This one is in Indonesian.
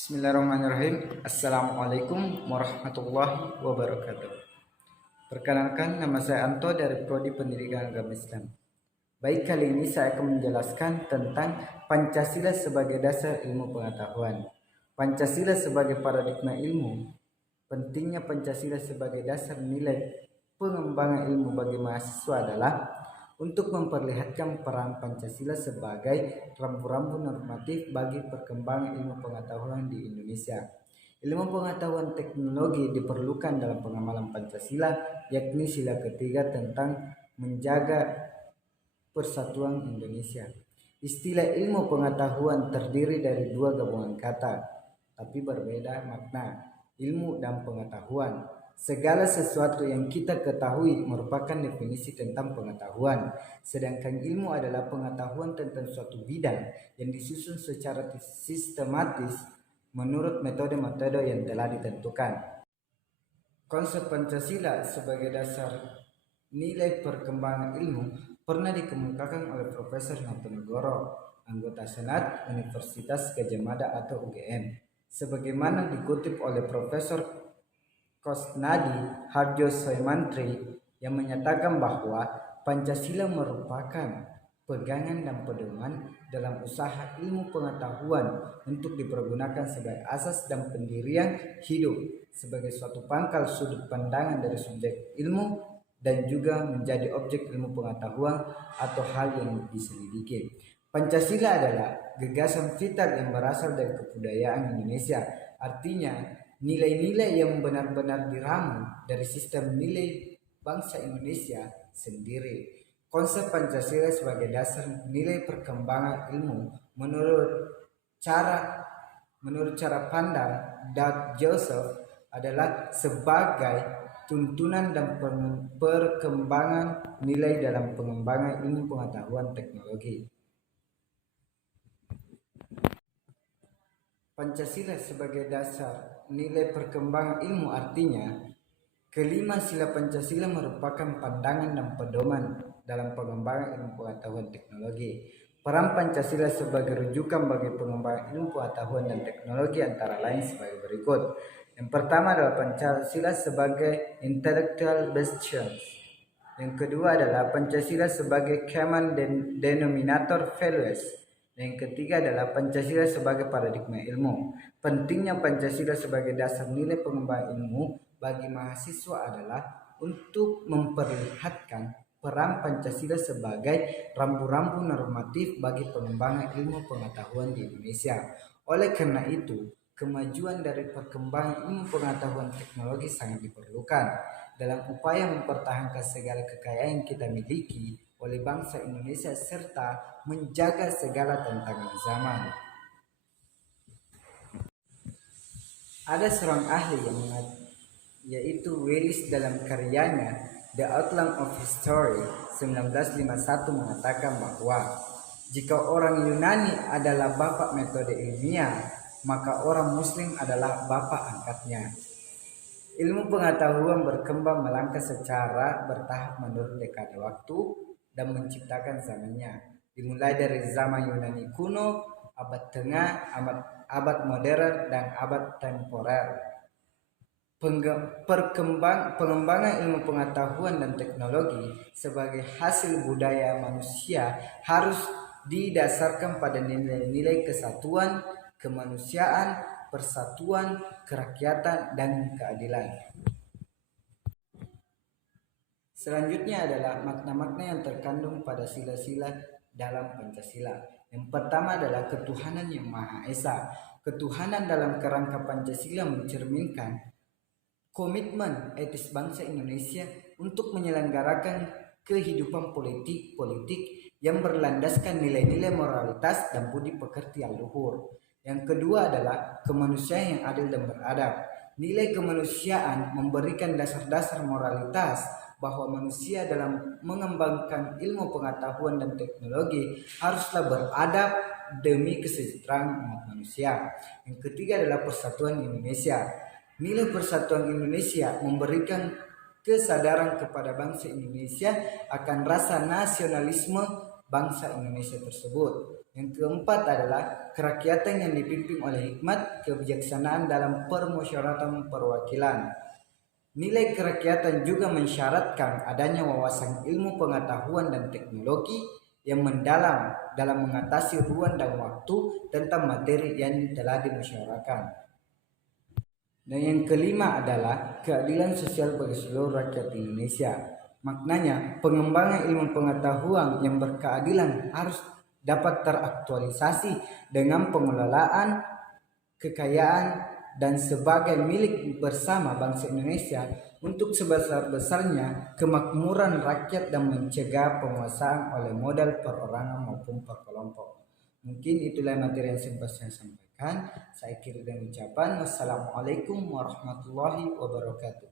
Bismillahirrahmanirrahim. Assalamualaikum warahmatullahi wabarakatuh. Perkenalkan, nama saya Anto dari Prodi Pendidikan Agama Islam. Baik, kali ini saya akan menjelaskan tentang Pancasila sebagai dasar ilmu pengetahuan. Pancasila sebagai paradigma ilmu. Pentingnya Pancasila sebagai dasar nilai pengembangan ilmu bagi mahasiswa adalah untuk memperlihatkan peran Pancasila sebagai rambu-rambu normatif bagi perkembangan ilmu pengetahuan di Indonesia. Ilmu pengetahuan teknologi diperlukan dalam pengamalan Pancasila, yakni sila ketiga tentang menjaga persatuan Indonesia. Istilah ilmu pengetahuan terdiri dari dua gabungan kata, tapi berbeda makna, ilmu dan pengetahuan. Segala sesuatu yang kita ketahui merupakan definisi tentang pengetahuan, sedangkan ilmu adalah pengetahuan tentang suatu bidang yang disusun secara sistematis menurut metode-metode yang telah ditentukan. Konsep Pancasila sebagai dasar nilai perkembangan ilmu pernah dikemukakan oleh Profesor Notonegoro, anggota Senat Universitas Gadjah Mada atau UGM, sebagaimana dikutip oleh Profesor Kosnadi Harjo Soemantri yang menyatakan bahwa Pancasila merupakan pegangan dan pedoman dalam usaha ilmu pengetahuan untuk dipergunakan sebagai asas dan pendirian hidup sebagai suatu pangkal sudut pandangan dari subjek ilmu dan juga menjadi objek ilmu pengetahuan atau hal yang diselidiki. Pancasila adalah gagasan vital yang berasal dari kebudayaan Indonesia, artinya nilai-nilai yang benar-benar diramu dari sistem nilai bangsa Indonesia sendiri. Konsep Pancasila sebagai dasar nilai perkembangan ilmu menurut cara pandang Doug Joseph adalah sebagai tuntunan dan perkembangan nilai dalam pengembangan ilmu pengetahuan teknologi. Pancasila sebagai dasar nilai perkembangan ilmu artinya kelima sila Pancasila merupakan pandangan dan pedoman dalam pengembangan ilmu pengetahuan teknologi. Peran Pancasila sebagai rujukan bagi pengembangan ilmu pengetahuan dan teknologi antara lain sebagai berikut. Yang pertama adalah Pancasila sebagai intellectual bastion. Yang kedua adalah Pancasila sebagai common denominator values. Yang ketiga adalah Pancasila sebagai paradigma ilmu. Pentingnya Pancasila sebagai dasar nilai pengembangan ilmu bagi mahasiswa adalah untuk memperlihatkan peran Pancasila sebagai rambu-rambu normatif bagi pengembangan ilmu pengetahuan di Indonesia. Oleh karena itu, kemajuan dari perkembangan ilmu pengetahuan teknologi sangat diperlukan dalam upaya mempertahankan segala kekayaan yang kita miliki oleh bangsa Indonesia serta menjaga segala tantangan zaman. Ada seorang ahli yaitu Wells dalam karyanya The Outline of History 1951 mengatakan bahwa jika orang Yunani adalah bapak metode ilmiah, maka orang Muslim adalah bapak angkatnya. Ilmu pengetahuan berkembang melangkah secara bertahap menurut dekade waktu dan menciptakan zamannya. Dimulai dari zaman Yunani kuno, abad tengah, abad modern, dan abad temporer. Pengembangan ilmu pengetahuan dan teknologi sebagai hasil budaya manusia harus didasarkan pada nilai-nilai kesatuan, kemanusiaan, persatuan, kerakyatan, dan keadilan. Selanjutnya adalah makna-makna yang terkandung pada sila-sila dalam Pancasila. Yang pertama adalah ketuhanan yang Maha Esa. Ketuhanan dalam kerangka Pancasila mencerminkan komitmen etis bangsa Indonesia untuk menyelenggarakan kehidupan politik yang berlandaskan nilai-nilai moralitas dan budi pekerti yang luhur. Yang kedua adalah kemanusiaan yang adil dan beradab. Nilai kemanusiaan memberikan dasar-dasar moralitas bahwa manusia dalam mengembangkan ilmu pengetahuan dan teknologi haruslah beradab demi kesejahteraan umat manusia. Yang ketiga adalah persatuan Indonesia. Nilai persatuan Indonesia memberikan kesadaran kepada bangsa Indonesia akan rasa nasionalisme bangsa Indonesia tersebut. Yang keempat adalah kerakyatan yang dipimpin oleh hikmat kebijaksanaan dalam permusyawaratan perwakilan. Nilai kerakyatan juga mensyaratkan adanya wawasan ilmu pengetahuan dan teknologi yang mendalam dalam mengatasi ruang dan waktu tentang materi yang telah dimusyawarahkan. Dan yang kelima adalah keadilan sosial bagi seluruh rakyat Indonesia. Maknanya, pengembangan ilmu pengetahuan yang berkeadilan harus dapat teraktualisasi dengan pengelolaan kekayaan dan sebagai milik bersama bangsa Indonesia untuk sebesar-besarnya kemakmuran rakyat dan mencegah penguasaan oleh modal perorangan maupun perkelompok. Mungkin itulah materi yang sempat saya sampaikan. Saya akhiri dengan ucapan wassalamualaikum warahmatullahi wabarakatuh.